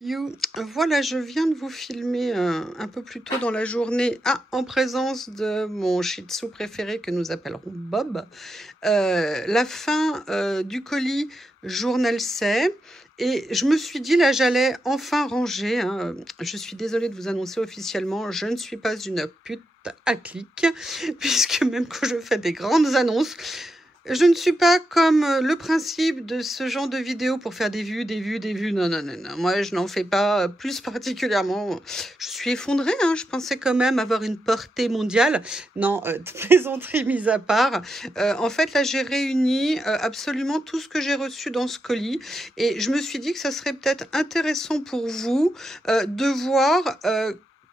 Voilà, je viens de vous filmer un peu plus tôt dans la journée, en présence de mon Shih Tzu préféré que nous appellerons Bob, la fin du colis Journal C. Et je me suis dit, là, j'allais enfin ranger, hein. Je suis désolée de vous annoncer officiellement, je ne suis pas une pute à clic, puisque même quand je fais des grandes annonces, je ne suis pas comme le principe de ce genre de vidéo pour faire des vues, des vues, des vues. Non, non, non, non. Moi, je n'en fais pas plus particulièrement. Je suis effondrée, hein. Je pensais quand même avoir une portée mondiale. Non, plaisanterie mise à part. En fait, là, j'ai réuni absolument tout ce que j'ai reçu dans ce colis. Et je me suis dit que ça serait peut-être intéressant pour vous de voir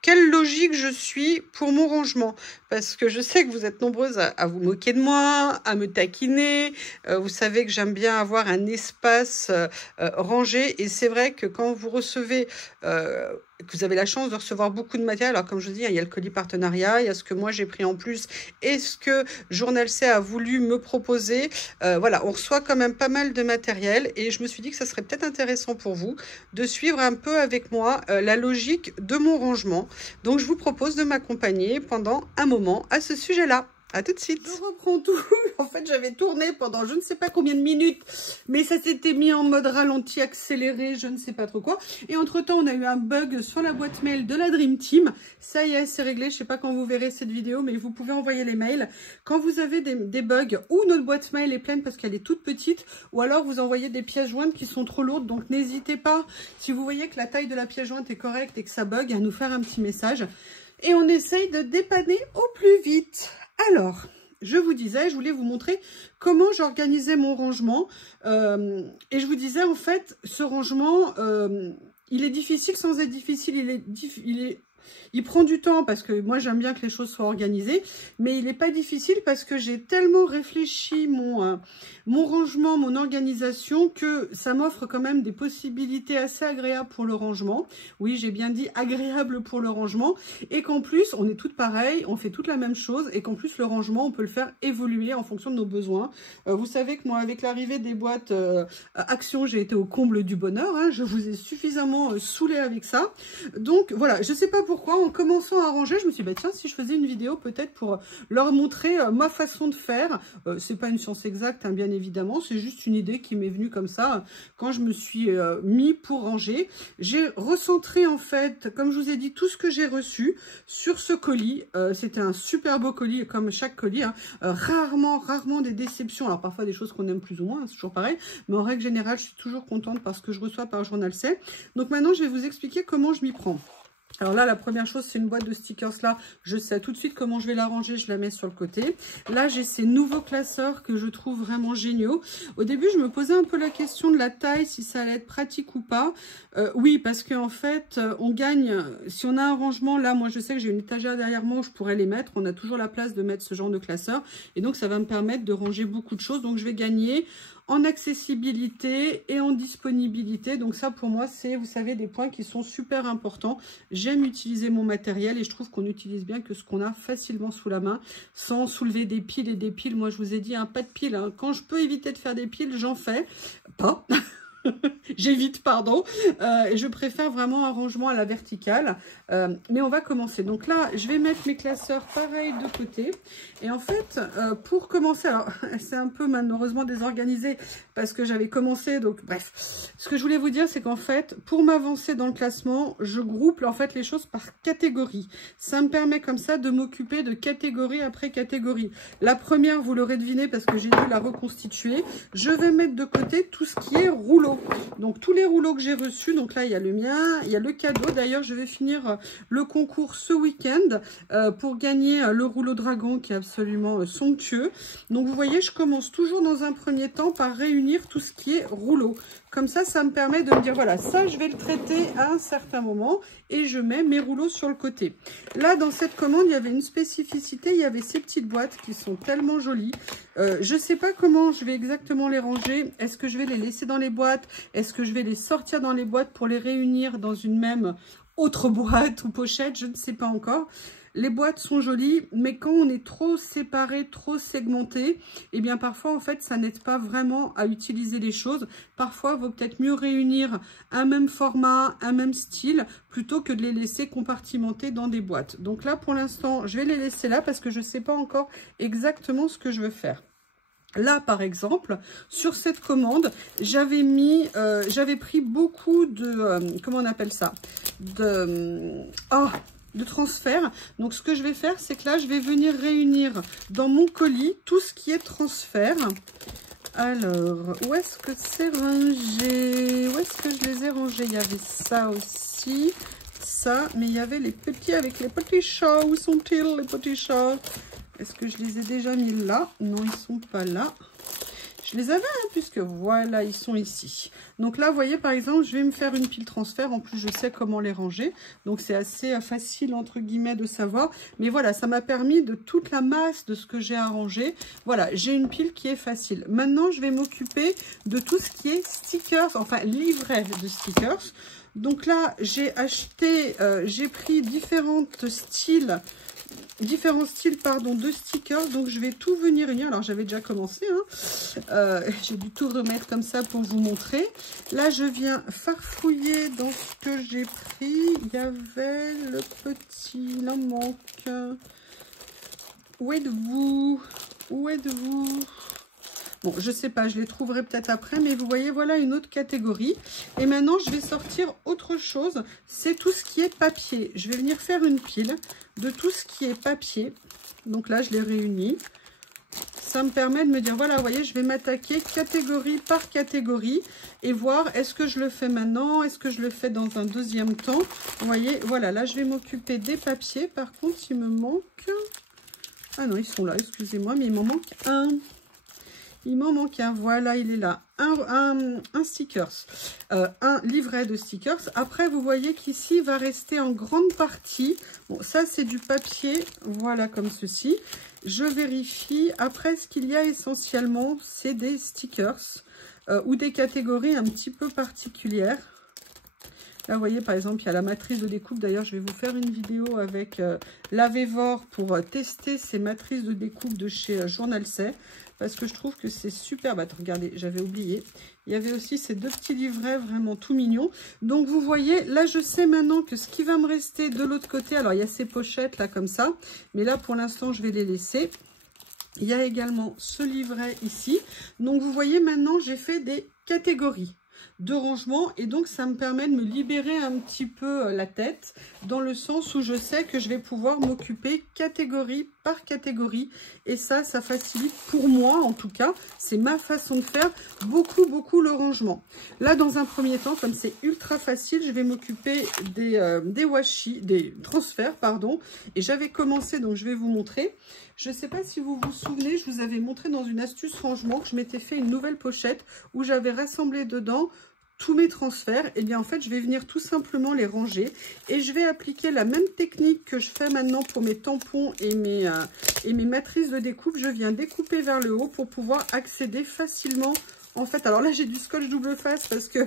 quelle logique je suis pour mon rangement. Parce que je sais que vous êtes nombreuses à vous moquer de moi, à me taquiner. Vous savez que j'aime bien avoir un espace rangé. Et c'est vrai que quand vous recevez, que vous avez la chance de recevoir beaucoup de matériel, alors comme je vous dis, il y a le colis partenariat, il y a ce que moi j'ai pris en plus et ce que Journal C a voulu me proposer. Voilà, on reçoit quand même pas mal de matériel et je me suis dit que ça serait peut-être intéressant pour vous de suivre un peu avec moi la logique de mon rangement. Donc je vous propose de m'accompagner pendant un moment à ce sujet-là. À tout de suite. Je reprends tout. En fait, j'avais tourné pendant je ne sais pas combien de minutes, mais ça s'était mis en mode ralenti, accéléré, je ne sais pas trop quoi. Et entre-temps, on a eu un bug sur la boîte mail de la Dream Team. Ça y est, c'est réglé. Je ne sais pas quand vous verrez cette vidéo, mais vous pouvez envoyer les mails. Quand vous avez des bugs ou notre boîte mail est pleine parce qu'elle est toute petite, ou alors vous envoyez des pièces jointes qui sont trop lourdes. Donc, n'hésitez pas, si vous voyez que la taille de la pièce jointe est correcte et que ça bug, à nous faire un petit message. Et on essaye de dépanner au plus vite. Alors, je vous disais, je voulais vous montrer comment j'organisais mon rangement. Et je vous disais, en fait, ce rangement, il est difficile sans être difficile. Il prend du temps parce que moi, j'aime bien que les choses soient organisées. Mais il n'est pas difficile parce que j'ai tellement réfléchi mon rangement, mon organisation, que ça m'offre quand même des possibilités assez agréables pour le rangement. Oui, j'ai bien dit agréable pour le rangement. Et qu'en plus, on est toutes pareilles, on fait toutes la même chose. Et qu'en plus, le rangement, on peut le faire évoluer en fonction de nos besoins. Vous savez que moi, avec l'arrivée des boîtes Action, j'ai été au comble du bonheur. Hein. Je vous ai suffisamment saoulé avec ça. Donc, voilà, je ne sais pas pourquoi, en commençant à ranger, je me suis dit, bah, tiens, si je faisais une vidéo peut-être pour leur montrer ma façon de faire. C'est pas une science exacte, hein, bien évidemment, c'est juste une idée qui m'est venue comme ça quand je me suis mis pour ranger. J'ai recentré en fait, comme je vous ai dit, tout ce que j'ai reçu sur ce colis. C'était un super beau colis, comme chaque colis, hein. Rarement des déceptions. Alors parfois des choses qu'on aime plus ou moins, hein, c'est toujours pareil, mais en règle générale, je suis toujours contente parce que je reçois par Journal C. Donc maintenant, je vais vous expliquer comment je m'y prends. Alors là, la première chose, c'est une boîte de stickers là. Je sais tout de suite comment je vais la ranger. Je la mets sur le côté. Là, j'ai ces nouveaux classeurs que je trouve vraiment géniaux. Au début, je me posais un peu la question de la taille, si ça allait être pratique ou pas. Oui, parce qu'en fait, on gagne. Si on a un rangement, là, moi, je sais que j'ai une étagère derrière moi où je pourrais les mettre. On a toujours la place de mettre ce genre de classeurs. Et donc, ça va me permettre de ranger beaucoup de choses. Donc, je vais gagner en accessibilité et en disponibilité. Donc ça, pour moi, c'est, vous savez, des points qui sont super importants. J'aime utiliser mon matériel et je trouve qu'on utilise bien que ce qu'on a facilement sous la main, sans soulever des piles et des piles. Moi, je vous ai dit, hein, pas de piles, hein. Quand je peux éviter de faire des piles, j'en fais. Pas j'évite, pardon, et je préfère vraiment un rangement à la verticale, mais on va commencer. Donc là, je vais mettre mes classeurs pareil de côté, et en fait, pour commencer, alors c'est un peu malheureusement désorganisé, parce que j'avais commencé, donc bref, ce que je voulais vous dire, c'est qu'en fait, pour m'avancer dans le classement, je groupe en fait les choses par catégorie. Ça me permet comme ça de m'occuper de catégorie après catégorie. La première, vous l'aurez deviné, parce que j'ai dû la reconstituer, je vais mettre de côté tout ce qui est rouleau. Donc tous les rouleaux que j'ai reçus, donc là il y a le mien, il y a le cadeau. D'ailleurs je vais finir le concours ce week-end pour gagner le rouleau dragon qui est absolument somptueux. Donc vous voyez, je commence toujours dans un premier temps par réunir tout ce qui est rouleau. Comme ça me permet de me dire, voilà, ça, je vais le traiter à un certain moment et je mets mes rouleaux sur le côté. Là, dans cette commande, il y avait une spécificité, il y avait ces petites boîtes qui sont tellement jolies. Je ne sais pas comment je vais exactement les ranger. Est-ce que je vais les laisser dans les boîtes? Est-ce que je vais les sortir dans les boîtes pour les réunir dans une même autre boîte ou pochette? Je ne sais pas encore. les boîtes sont jolies, mais quand on est trop séparé, trop segmenté, eh bien parfois en fait ça n'aide pas vraiment à utiliser les choses. Parfois il vaut peut-être mieux réunir un même format, un même style, plutôt que de les laisser compartimenter dans des boîtes. Donc là pour l'instant je vais les laisser là parce que je ne sais pas encore exactement ce que je veux faire. Là, par exemple, sur cette commande, j'avais pris beaucoup de, comment on appelle ça, de transfert. Donc, ce que je vais faire, c'est que là, je vais venir réunir dans mon colis tout ce qui est transfert. Alors, où est-ce que c'est rangé? Où est-ce que je les ai rangés? Il y avait ça aussi, ça, mais il y avait les petits avec les petits chats. Où sont-ils, les petits chats? Est-ce que je les ai déjà mis là? Non, ils ne sont pas là. Je les avais, hein, puisque voilà, ils sont ici. Donc là, vous voyez, par exemple, je vais me faire une pile transfert. En plus, je sais comment les ranger. Donc, c'est assez facile, entre guillemets, de savoir. Mais voilà, ça m'a permis de toute la masse de ce que j'ai à ranger. Voilà, j'ai une pile qui est facile. Maintenant, je vais m'occuper de tout ce qui est stickers, enfin, livret de stickers. Donc là, j'ai pris différents styles de stickers, donc je vais tout venir unir. Alors j'avais déjà commencé, hein. J'ai dû tout remettre comme ça pour vous montrer. Là je viens farfouiller dans ce que j'ai pris. Il y avait le petit, il en manque. Où êtes-vous? Où êtes-vous? Bon, je sais pas, je les trouverai peut-être après, mais vous voyez, voilà une autre catégorie. Et maintenant, je vais sortir autre chose, c'est tout ce qui est papier. Je vais venir faire une pile de tout ce qui est papier. Donc là, je les réunis. Ça me permet de me dire, voilà, vous voyez, je vais m'attaquer catégorie par catégorie et voir est-ce que je le fais maintenant, est-ce que je le fais dans un deuxième temps. Vous voyez, voilà, là, je vais m'occuper des papiers. Par contre, il me manque... Ah non, ils sont là, excusez-moi, mais il m'en manque un. Il m'en manque un, voilà, il est là. Un stickers, un livret de stickers. Après, vous voyez qu'ici, il va rester en grande partie. Bon, ça, c'est du papier, voilà, comme ceci. Je vérifie. Après, ce qu'il y a essentiellement, c'est des stickers ou des catégories un petit peu particulières. Là, vous voyez, par exemple, il y a la matrice de découpe. D'ailleurs, je vais vous faire une vidéo avec l'Avevor pour tester ces matrices de découpe de chez Journal C. Parce que je trouve que c'est super. Bah, regardez, j'avais oublié. Il y avait aussi ces deux petits livrets vraiment tout mignons. Donc, vous voyez, là, je sais maintenant que ce qui va me rester de l'autre côté, alors, il y a ces pochettes là comme ça. Mais là, pour l'instant, je vais les laisser. Il y a également ce livret ici. Donc, vous voyez, maintenant, j'ai fait des catégories de rangement et donc ça me permet de me libérer un petit peu la tête dans le sens où je sais que je vais pouvoir m'occuper catégorie par catégorie et ça facilite pour moi en tout cas, c'est ma façon de faire beaucoup le rangement. Là dans un premier temps, comme c'est ultra facile, je vais m'occuper des washi, des transferts pardon, et j'avais commencé donc je vais vous montrer. Je ne sais pas si vous vous souvenez, je vous avais montré dans une astuce rangement que je m'étais fait une nouvelle pochette où j'avais rassemblé dedans tous mes transferts. Et bien en fait, je vais venir tout simplement les ranger et je vais appliquer la même technique que je fais maintenant pour mes tampons et mes matrices de découpe. Je viens découper vers le haut pour pouvoir accéder facilement. En fait, alors là, j'ai du scotch double face parce que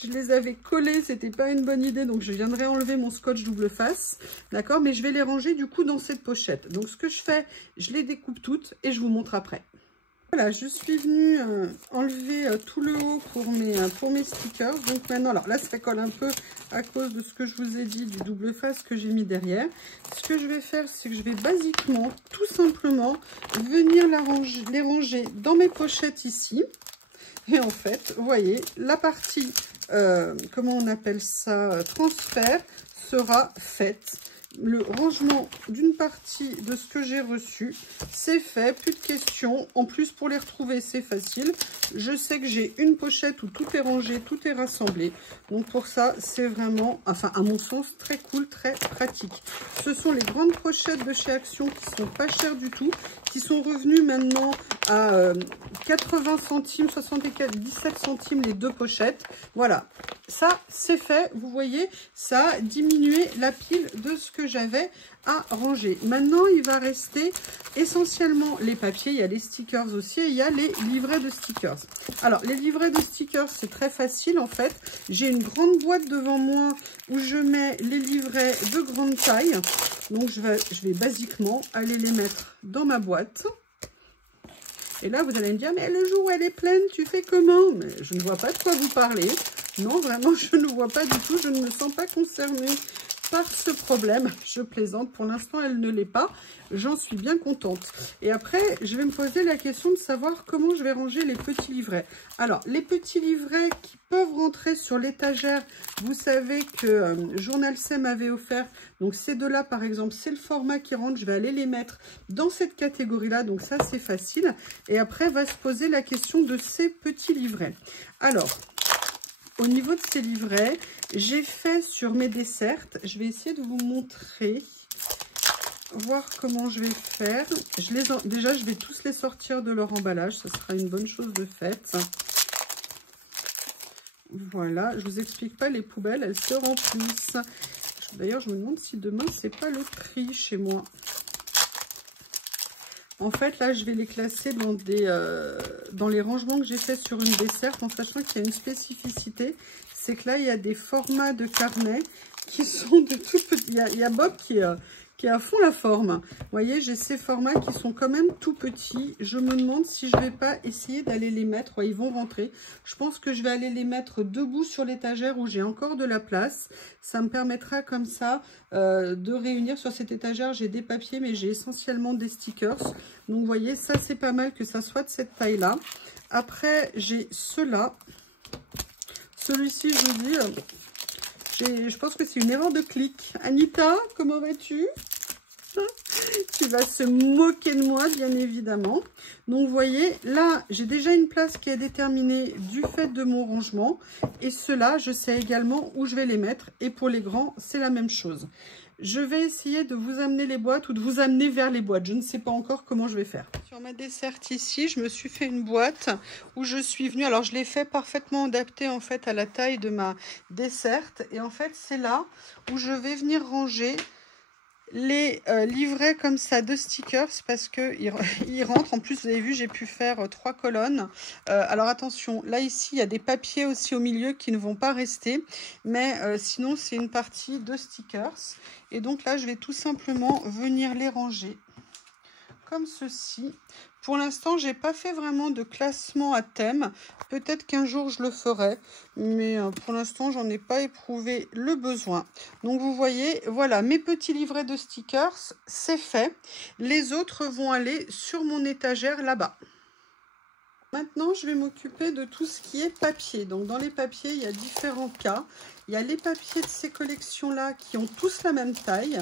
je les avais collés. C'était pas une bonne idée. Donc, je viendrai enlever mon scotch double face. D'accord? Mais je vais les ranger du coup dans cette pochette. Donc, ce que je fais, je les découpe toutes et je vous montre après. Voilà, je suis venue enlever tout le haut pour mes stickers. Donc, maintenant, alors là, ça colle un peu à cause de ce que je vous ai dit du double face que j'ai mis derrière. Ce que je vais faire, c'est que je vais basiquement, tout simplement, venir les ranger dans mes pochettes ici. Et en fait, vous voyez, la partie, comment on appelle ça, transfert, sera faite. Le rangement d'une partie de ce que j'ai reçu, c'est fait, plus de questions. En plus, pour les retrouver, c'est facile. Je sais que j'ai une pochette où tout est rangé, tout est rassemblé. Donc pour ça, c'est vraiment, enfin à mon sens, très cool, très pratique. Ce sont les grandes pochettes de chez Action qui sont pas chères du tout, qui sont revenues maintenant à 80 centimes, 17 centimes les deux pochettes. Voilà, ça c'est fait. Vous voyez, ça a diminué la pile de ce que que j'avais à ranger. Maintenant, il va rester essentiellement les papiers. Il y a les stickers aussi et il y a les livrets de stickers. Alors, les livrets de stickers, c'est très facile en fait. J'ai une grande boîte devant moi où je mets les livrets de grande taille. Donc, je vais basiquement aller les mettre dans ma boîte. Et là, vous allez me dire, mais le jour où elle est pleine, tu fais comment? Mais je ne vois pas de quoi vous parlez. Non, vraiment, je ne vois pas du tout. Je ne me sens pas concernée par ce problème. Je plaisante. Pour l'instant, elle ne l'est pas. J'en suis bien contente. Et après, je vais me poser la question de savoir comment je vais ranger les petits livrets. Alors, les petits livrets qui peuvent rentrer sur l'étagère, vous savez que Journal C m'avait offert. Donc, ces deux-là, par exemple, c'est le format qui rentre. Je vais aller les mettre dans cette catégorie-là. Donc, ça, c'est facile. Et après, va se poser la question de ces petits livrets. Alors, au niveau de ces livrets, j'ai fait sur mes desserts. Je vais essayer de vous montrer, voir comment je vais faire. Déjà, je vais tous les sortir de leur emballage. Ce sera une bonne chose de faite. Voilà, je vous explique pas les poubelles, elles se remplissent. D'ailleurs, je me demande si demain, c'est pas le tri chez moi. En fait, là, je vais les classer dans les rangements que j'ai fait sur une dessert, en sachant qu'il y a une spécificité. C'est que là, il y a des formats de carnet qui sont de tout petits. Il y a Bob qui est à fond la forme. Vous voyez, j'ai ces formats qui sont quand même tout petits. Je me demande si je ne vais pas essayer d'aller les mettre. Ouais, ils vont rentrer. Je pense que je vais aller les mettre debout sur l'étagère où j'ai encore de la place. Ça me permettra comme ça de réunir sur cette étagère. J'ai des papiers, mais j'ai essentiellement des stickers. Donc, vous voyez, ça, c'est pas mal que ça soit de cette taille-là. Après, j'ai ceux-là. Celui-ci, je vous dis, je pense que c'est une erreur de clic. Anita, comment vas-tu? Qui va se moquer de moi, bien évidemment. Donc, vous voyez, là, j'ai déjà une place qui est déterminée du fait de mon rangement. Et ceux-là, je sais également où je vais les mettre. Et pour les grands, c'est la même chose. Je vais essayer de vous amener les boîtes ou de vous amener vers les boîtes. Je ne sais pas encore comment je vais faire. Sur ma desserte ici, je me suis fait une boîte où je suis venue. Alors, je l'ai fait parfaitement adapté en fait à la taille de ma desserte. Et en fait, c'est là où je vais venir ranger les livrets comme ça de stickers parce que ils rentrent. En plus, vous avez vu, j'ai pu faire 3 colonnes. Alors attention, là ici il y a des papiers aussi au milieu qui ne vont pas rester, mais sinon c'est une partie de stickers. Et donc là je vais tout simplement venir les ranger comme ceci. Pour l'instant, j'ai pas fait vraiment de classement à thème. Peut-être qu'un jour, je le ferai. Mais pour l'instant, j'en ai pas éprouvé le besoin. Donc, vous voyez, voilà, mes petits livrets de stickers, c'est fait. Les autres vont aller sur mon étagère là-bas. Maintenant, je vais m'occuper de tout ce qui est papier. Donc, dans les papiers, il y a différents cas. Il y a les papiers de ces collections-là qui ont tous la même taille.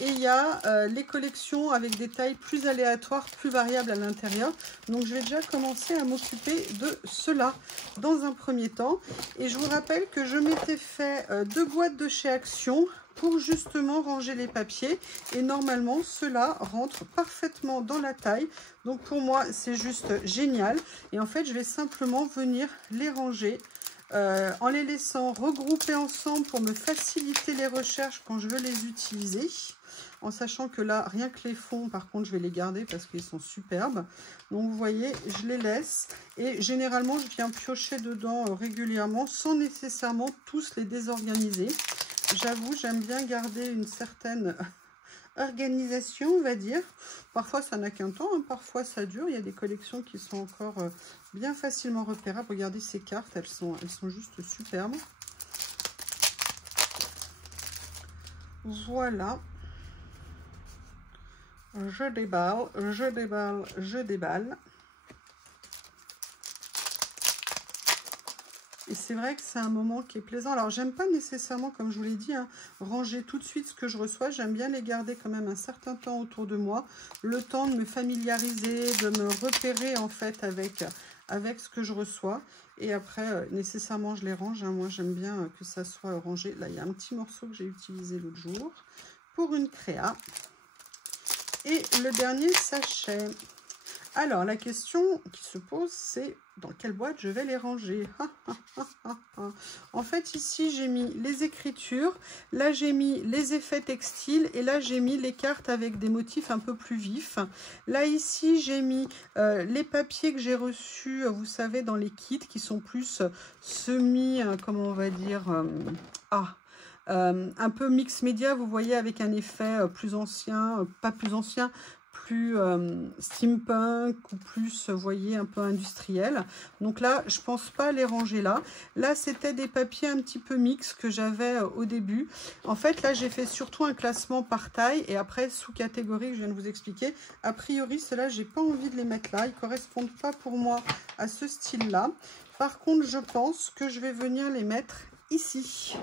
Et il y a les collections avec des tailles plus aléatoires, plus variables à l'intérieur. Donc, je vais déjà commencer à m'occuper de cela dans un premier temps. Et je vous rappelle que je m'étais fait 2 boîtes de chez Action pour justement ranger les papiers. Et normalement, cela rentre parfaitement dans la taille. Donc, pour moi, c'est juste génial. Et en fait, je vais simplement venir les ranger en les laissant regrouper ensemble pour me faciliter les recherches quand je veux les utiliser. En sachant que là, rien que les fonds, par contre, je vais les garder parce qu'ils sont superbes. Donc, vous voyez, je les laisse. Et généralement, je viens piocher dedans régulièrement sans nécessairement tous les désorganiser. J'avoue, j'aime bien garder une certaine organisation, on va dire. Parfois, ça n'a qu'un temps, hein. Parfois, ça dure. Il y a des collections qui sont encore bien facilement repérables. Regardez ces cartes, elles sont juste superbes. Voilà. Je déballe, je déballe, je déballe. Et c'est vrai que c'est un moment qui est plaisant. Alors, j'aime pas nécessairement, comme je vous l'ai dit, hein, ranger tout de suite ce que je reçois. J'aime bien les garder quand même un certain temps autour de moi. Le temps de me familiariser, de me repérer en fait avec ce que je reçois. Et après, nécessairement, je les range. Hein. Moi, j'aime bien que ça soit rangé. Là, il y a un petit morceau que j'ai utilisé l'autre jour pour une créa. Et le dernier sachet. Alors, la question qui se pose, c'est dans quelle boîte je vais les ranger. En fait, ici, j'ai mis les écritures. Là, j'ai mis les effets textiles. Et là, j'ai mis les cartes avec des motifs un peu plus vifs. Là, ici, j'ai mis les papiers que j'ai reçus, vous savez, dans les kits, qui sont plus semi, comment on va dire, un peu mix média, vous voyez, avec un effet plus ancien, pas plus ancien, plus steampunk ou plus, vous voyez, un peu industriel. Donc là, je pense pas les ranger là. Là, c'était des papiers un petit peu mix que j'avais au début. En fait, là, j'ai fait surtout un classement par taille et après sous-catégorie que je viens de vous expliquer. A priori, ceux-là, j'ai pas envie de les mettre là. Ils correspondent pas pour moi à ce style-là. Par contre, je pense que je vais venir les mettre ici.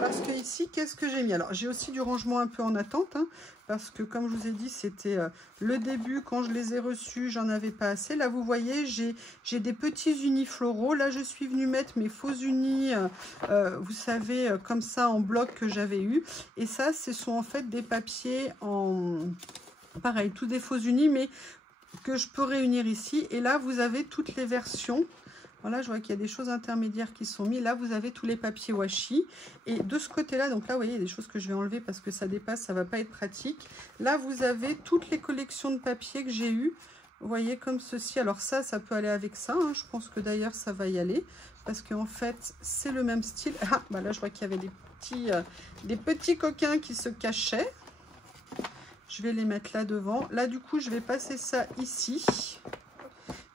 Parce que ici, qu'est-ce que j'ai mis? Alors, j'ai aussi du rangement un peu en attente, hein, parce que comme je vous ai dit, c'était le début. Quand je les ai reçus, j'en avais pas assez. Là, vous voyez, j'ai des petits unis floraux. Là, je suis venue mettre mes faux unis, vous savez, comme ça, en bloc que j'avais eu. Et ça, ce sont en fait des papiers en... Pareil, tous des faux unis, mais que je peux réunir ici. Et là, vous avez toutes les versions. Voilà, je vois qu'il y a des choses intermédiaires qui sont mises. Là, vous avez tous les papiers washi. Et de ce côté-là, donc là, vous voyez, il y a des choses que je vais enlever parce que ça dépasse, ça ne va pas être pratique. Là, vous avez toutes les collections de papiers que j'ai eues. Vous voyez, comme ceci. Alors ça, ça peut aller avec ça, hein. Je pense que d'ailleurs, ça va y aller. Parce qu'en fait, c'est le même style. Ah, bah là, je vois qu'il y avait des petits coquins qui se cachaient. Je vais les mettre là devant. Là, du coup, je vais passer ça ici.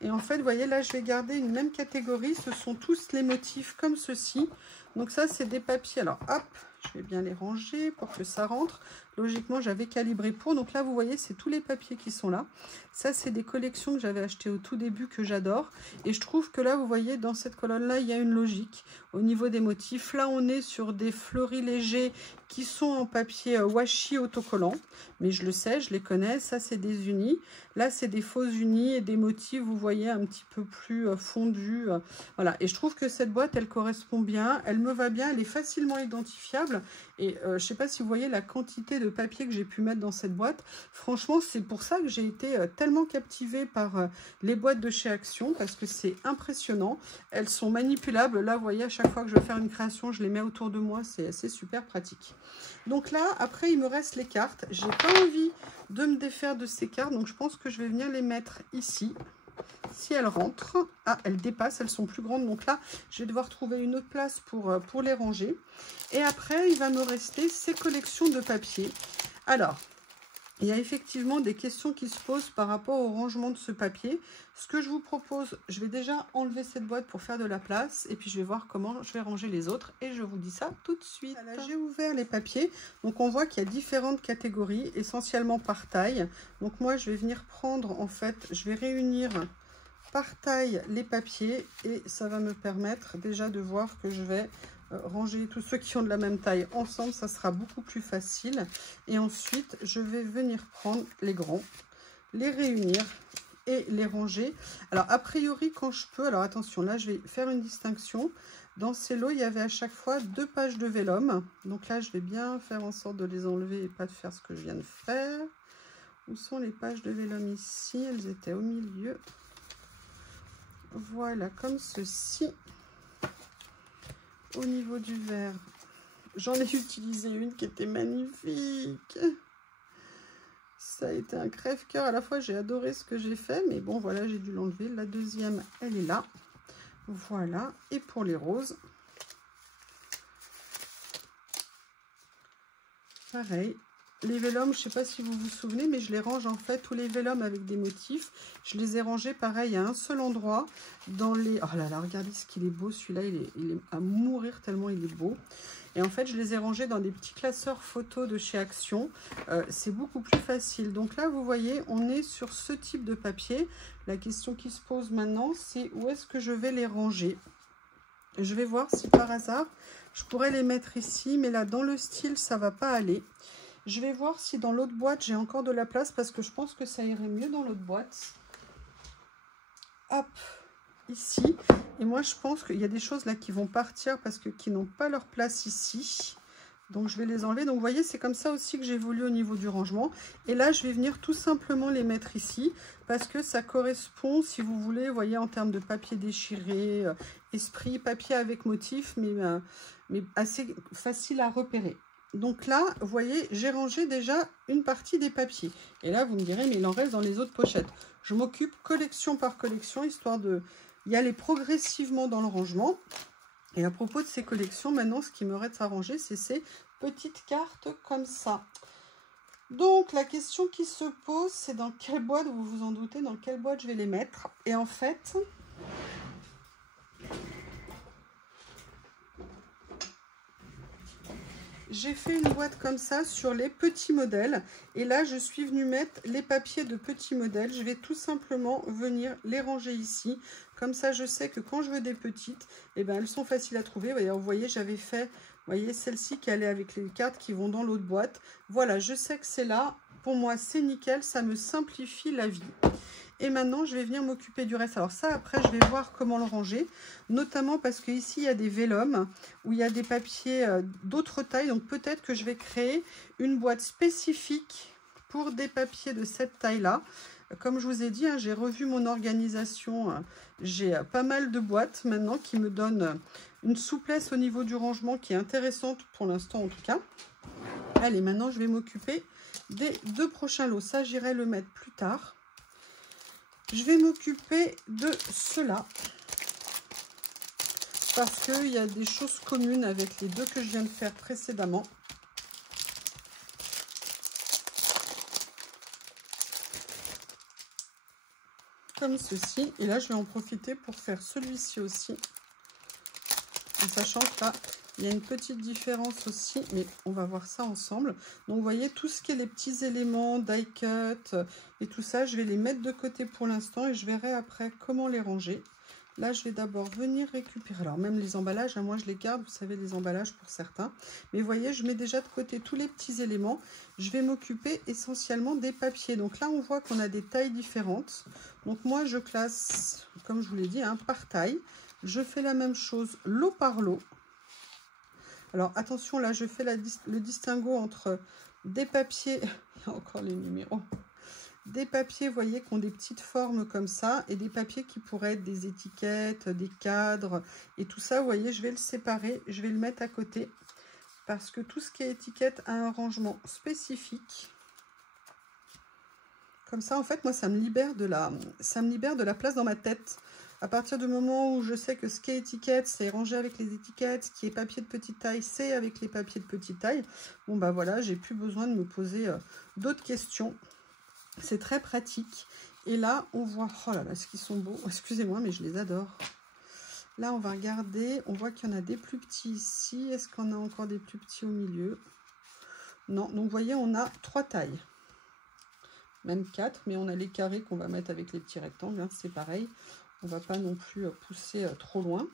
Et en fait, vous voyez, là, je vais garder une même catégorie. Ce sont tous les motifs comme ceci. Donc ça, c'est des papiers. Alors, hop, je vais bien les ranger pour que ça rentre. Logiquement, j'avais calibré pour. Donc là, vous voyez, c'est tous les papiers qui sont là. Ça, c'est des collections que j'avais achetées au tout début, que j'adore. Et je trouve que là, vous voyez, dans cette colonne-là, il y a une logique au niveau des motifs. Là, on est sur des fleuris légers qui sont en papier washi autocollant. Mais je le sais, je les connais. Ça, c'est des unis. Là, c'est des faux unis et des motifs, vous voyez, un petit peu plus fondus. Voilà. Et je trouve que cette boîte, elle correspond bien. Elle me va bien. Elle est facilement identifiable. Et je ne sais pas si vous voyez la quantité de papier que j'ai pu mettre dans cette boîte. Franchement, c'est pour ça que j'ai été tellement captivée par les boîtes de chez Action, parce que c'est impressionnant. Elles sont manipulables. Là, vous voyez, à chaque fois que je veux faire une création, je les mets autour de moi. C'est super pratique. Donc là, après, il me reste les cartes. J'ai pas envie de me défaire de ces cartes, donc je pense que je vais venir les mettre ici. Si elles rentrent, ah, elles dépassent, elles sont plus grandes, donc là, je vais devoir trouver une autre place pour les ranger. Et après, il va me rester ces collections de papier. Alors, il y a effectivement des questions qui se posent par rapport au rangement de ce papier. Ce que je vous propose, je vais déjà enlever cette boîte pour faire de la place. Et puis, je vais voir comment je vais ranger les autres. Et je vous dis ça tout de suite. Voilà, j'ai ouvert les papiers. Donc, on voit qu'il y a différentes catégories, essentiellement par taille. Donc, moi, je vais venir prendre, en fait, je vais réunir par taille les papiers. Et ça va me permettre déjà de voir que je vais ranger tous ceux qui ont de la même taille ensemble, ça sera beaucoup plus facile. Et ensuite, je vais venir prendre les grands, les réunir et les ranger. Alors, a priori, quand je peux, alors attention, là, je vais faire une distinction. Dans ces lots, il y avait à chaque fois 2 pages de vélum. Donc là, je vais bien faire en sorte de les enlever et pas de faire ce que je viens de faire. Où sont les pages de vélum ici? Elles étaient au milieu. Voilà, comme ceci. Au niveau du verre, j'en ai utilisé une qui était magnifique. Ça a été un crève-cœur. À la fois, j'ai adoré ce que j'ai fait, mais bon, voilà, j'ai dû l'enlever. La deuxième, elle est là. Voilà. Et pour les roses, pareil. Les vélums, je ne sais pas si vous vous souvenez, mais je les range en fait, tous les vélums avec des motifs. Je les ai rangés pareil à un seul endroit. Dans les... Oh là là, regardez ce qu'il est beau, celui-là, il est à mourir tellement il est beau. Et en fait, je les ai rangés dans des petits classeurs photos de chez Action. C'est beaucoup plus facile. Donc là, vous voyez, on est sur ce type de papier. La question qui se pose maintenant, c'est où est-ce que je vais les ranger? Je vais voir si par hasard, je pourrais les mettre ici. Mais là, dans le style, ça ne va pas aller. Je vais voir si dans l'autre boîte, j'ai encore de la place parce que je pense que ça irait mieux dans l'autre boîte. Hop, ici. Et moi, je pense qu'il y a des choses là qui vont partir parce que qui n'ont pas leur place ici. Donc je vais les enlever. Donc vous voyez, c'est comme ça aussi que j'évolue au niveau du rangement. Et là, je vais venir tout simplement les mettre ici parce que ça correspond, si vous voulez, vous voyez, en termes de papier déchiré, esprit, papier avec motif, mais assez facile à repérer. Donc là, vous voyez, j'ai rangé déjà une partie des papiers. Et là, vous me direz, mais il en reste dans les autres pochettes. Je m'occupe collection par collection, histoire de y aller progressivement dans le rangement. Et à propos de ces collections, maintenant, ce qui me reste à ranger, c'est ces petites cartes comme ça. Donc, la question qui se pose, c'est dans quelle boîte, vous vous en doutez, dans quelle boîte je vais les mettre. Et en fait, j'ai fait une boîte comme ça sur les petits modèles. Et là, je suis venue mettre les papiers de petits modèles. Je vais tout simplement venir les ranger ici. Comme ça, je sais que quand je veux des petites, eh ben, elles sont faciles à trouver. Vous voyez, j'avais fait, vous voyez, celle-ci qui allait avec les cartes qui vont dans l'autre boîte. Voilà, je sais que c'est là. Pour moi, c'est nickel. Ça me simplifie la vie. Et maintenant, je vais venir m'occuper du reste. Alors ça, après, je vais voir comment le ranger. Notamment parce qu'ici, il y a des vélums où il y a des papiers d'autres tailles. Donc peut-être que je vais créer une boîte spécifique pour des papiers de cette taille-là. Comme je vous ai dit, hein, j'ai revu mon organisation. J'ai pas mal de boîtes maintenant qui me donnent une souplesse au niveau du rangement qui est intéressante pour l'instant en tout cas. Allez, maintenant, je vais m'occuper des 2 prochains lots. Ça, j'irai le mettre plus tard. Je vais m'occuper de cela parce qu'il y a des choses communes avec les 2 que je viens de faire précédemment. Comme ceci. Et là, je vais en profiter pour faire celui-ci aussi. En sachant que là, il y a une petite différence aussi, mais on va voir ça ensemble. Donc, vous voyez, tout ce qui est les petits éléments, die cut et tout ça, je vais les mettre de côté pour l'instant et je verrai après comment les ranger. Là, je vais d'abord venir récupérer. Alors, même les emballages, hein, moi, je les garde, vous savez, les emballages pour certains. Mais vous voyez, je mets déjà de côté tous les petits éléments. Je vais m'occuper essentiellement des papiers. Donc là, on voit qu'on a des tailles différentes. Donc, moi, je classe, comme je vous l'ai dit, hein, par taille. Je fais la même chose lot par lot. Alors, attention, là, je fais le distinguo entre des papiers, il y a encore les numéros, des papiers, vous voyez, qui ont des petites formes comme ça, et des papiers qui pourraient être des étiquettes, des cadres, et tout ça, vous voyez, je vais le séparer, je vais le mettre à côté, parce que tout ce qui est étiquette a un rangement spécifique. Comme ça, en fait, moi, ça me libère de la place dans ma tête. À partir du moment où je sais que ce qui est étiquette, c'est rangé avec les étiquettes, ce qui est papier de petite taille, c'est avec les papiers de petite taille. Bon, bah voilà, j'ai plus besoin de me poser d'autres questions. C'est très pratique. Et là, on voit, oh là là, ce qu'ils sont beaux. Excusez-moi, mais je les adore. Là, on va regarder. On voit qu'il y en a des plus petits ici. Est-ce qu'on a encore des plus petits au milieu? Non. Donc, vous voyez, on a 3 tailles. Même 4, mais on a les carrés qu'on va mettre avec les petits rectangles. Hein, c'est pareil. On ne va pas non plus pousser trop loin.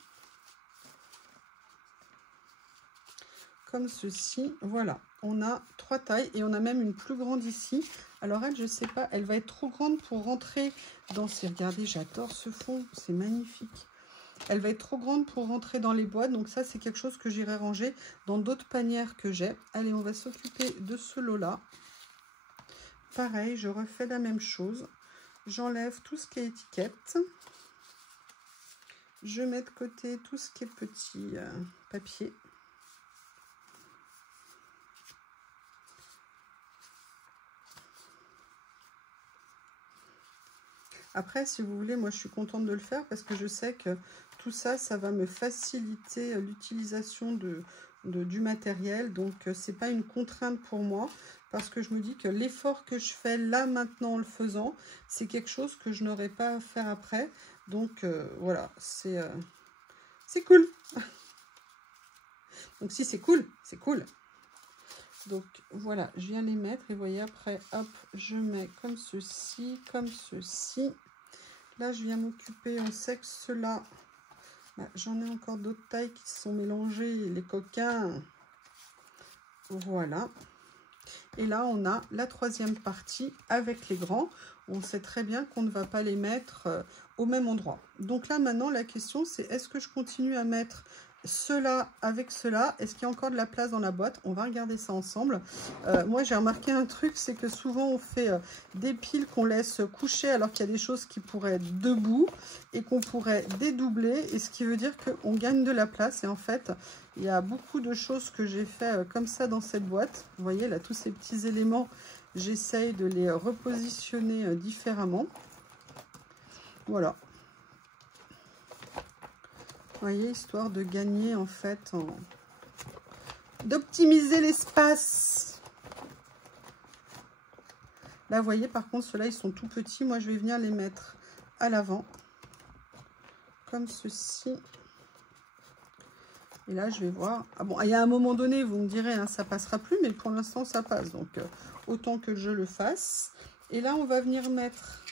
Comme ceci, voilà. On a 3 tailles et on a même une plus grande ici. Alors elle, je ne sais pas, elle va être trop grande pour rentrer dans ces... Regardez, j'adore ce fond, c'est magnifique. Elle va être trop grande pour rentrer dans les boîtes. Donc ça, c'est quelque chose que j'irai ranger dans d'autres panières que j'ai. Allez, on va s'occuper de ce lot-là. Pareil, je refais la même chose. J'enlève tout ce qui est étiquette. Je mets de côté tout ce qui est petit papier. Après, si vous voulez, moi je suis contente de le faire parce que je sais que tout ça, ça va me faciliter l'utilisation du matériel. Donc, c'est pas une contrainte pour moi parce que je me dis que l'effort que je fais là maintenant en le faisant, c'est quelque chose que je n'aurai pas à faire après. Donc, voilà, c'est cool. Donc, si c'est cool, c'est cool. Donc, voilà, je viens les mettre et vous voyez, après, hop, je mets comme ceci, comme ceci. Là, je viens m'occuper, on sait que ceux-là, bah, j'en ai encore d'autres tailles qui se sont mélangées, les coquins. Voilà. Et là, on a la 3e partie avec les grands. On sait très bien qu'on ne va pas les mettre au même endroit. Donc là, maintenant, la question, c'est est-ce que je continue à mettre cela avec cela. Est-ce qu'il y a encore de la place dans la boîte? On va regarder ça ensemble. Moi, j'ai remarqué un truc, c'est que souvent, on fait des piles qu'on laisse coucher alors qu'il y a des choses qui pourraient être debout et qu'on pourrait dédoubler. Et ce qui veut dire qu'on gagne de la place. Et en fait, il y a beaucoup de choses que j'ai fait comme ça dans cette boîte. Vous voyez, là, tous ces petits éléments, j'essaye de les repositionner différemment. Voilà. Vous voyez, histoire de gagner en fait, d'optimiser l'espace. Là, vous voyez, par contre, ceux-là, ils sont tout petits. Moi, je vais venir les mettre à l'avant, comme ceci. Et là, je vais voir. Ah bon, il y a un moment donné, vous me direz, hein, ça passera plus, mais pour l'instant, ça passe. Donc, autant que je le fasse. Et là, on va venir mettre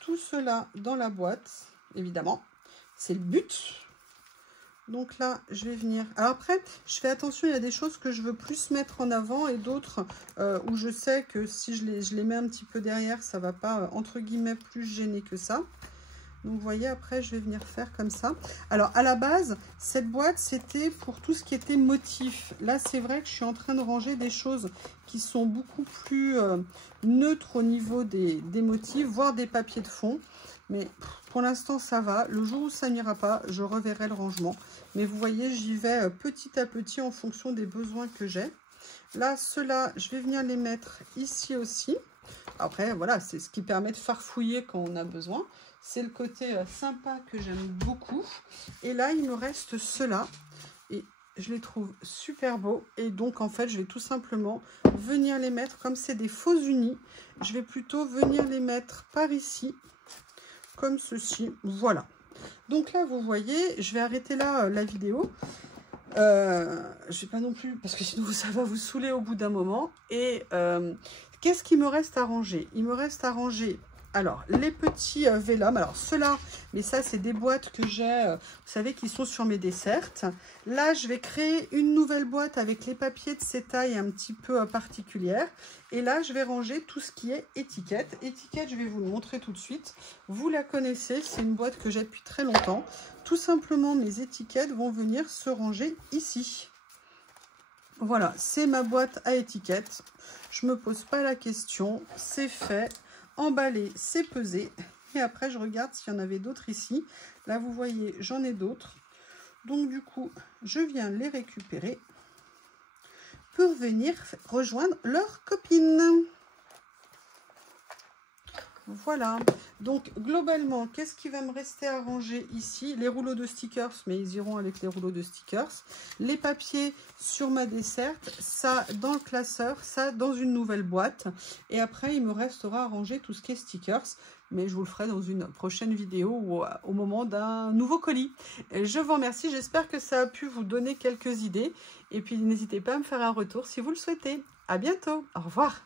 tout cela dans la boîte, évidemment. C'est le but. Donc là, je vais venir... Alors après, je fais attention, il y a des choses que je veux plus mettre en avant et d'autres où je sais que si je les mets un petit peu derrière, ça ne va pas, entre guillemets, plus gêner que ça. Donc, vous voyez, après, je vais venir faire comme ça. Alors, à la base, cette boîte, c'était pour tout ce qui était motif. Là, c'est vrai que je suis en train de ranger des choses qui sont beaucoup plus neutres au niveau des motifs, voire des papiers de fond. Mais pour l'instant, ça va. Le jour où ça n'ira pas, je reverrai le rangement. Mais vous voyez, j'y vais petit à petit en fonction des besoins que j'ai. Là, ceux-là, je vais venir les mettre ici aussi. Après, voilà, c'est ce qui permet de farfouiller quand on a besoin. C'est le côté sympa que j'aime beaucoup. Et là, il me reste ceux-là. Et je les trouve super beaux. Et donc, en fait, je vais tout simplement venir les mettre, comme c'est des faux unis, je vais plutôt venir les mettre par ici, comme ceci. Voilà. Donc là, vous voyez, je vais arrêter là la vidéo. Je vais pas non plus, parce que sinon ça va vous saouler au bout d'un moment. Et qu'est-ce qu'il me reste à ranger? Il me reste à ranger, alors, les petits vélums. Alors, ceux-là, mais ça, c'est des boîtes que j'ai, vous savez, qui sont sur mes desserts. Là, je vais créer une nouvelle boîte avec les papiers de ces tailles un petit peu particulières. Et là, je vais ranger tout ce qui est étiquette. Étiquette, je vais vous le montrer tout de suite. Vous la connaissez, c'est une boîte que j'ai depuis très longtemps. Tout simplement, mes étiquettes vont venir se ranger ici. Voilà, c'est ma boîte à étiquettes. Je ne me pose pas la question, c'est fait. Emballé, c'est pesé. Et après, je regarde s'il y en avait d'autres ici. Là, vous voyez, j'en ai d'autres. Donc, du coup, je viens les récupérer pour venir rejoindre leurs copines. Voilà. Donc, globalement, qu'est-ce qui va me rester à ranger ici? Les rouleaux de stickers, mais ils iront avec les rouleaux de stickers. Les papiers sur ma desserte, ça dans le classeur, ça dans une nouvelle boîte. Et après, il me restera à ranger tout ce qui est stickers. Mais je vous le ferai dans une prochaine vidéo ou au moment d'un nouveau colis. Je vous remercie. J'espère que ça a pu vous donner quelques idées. Et puis, n'hésitez pas à me faire un retour si vous le souhaitez. À bientôt. Au revoir.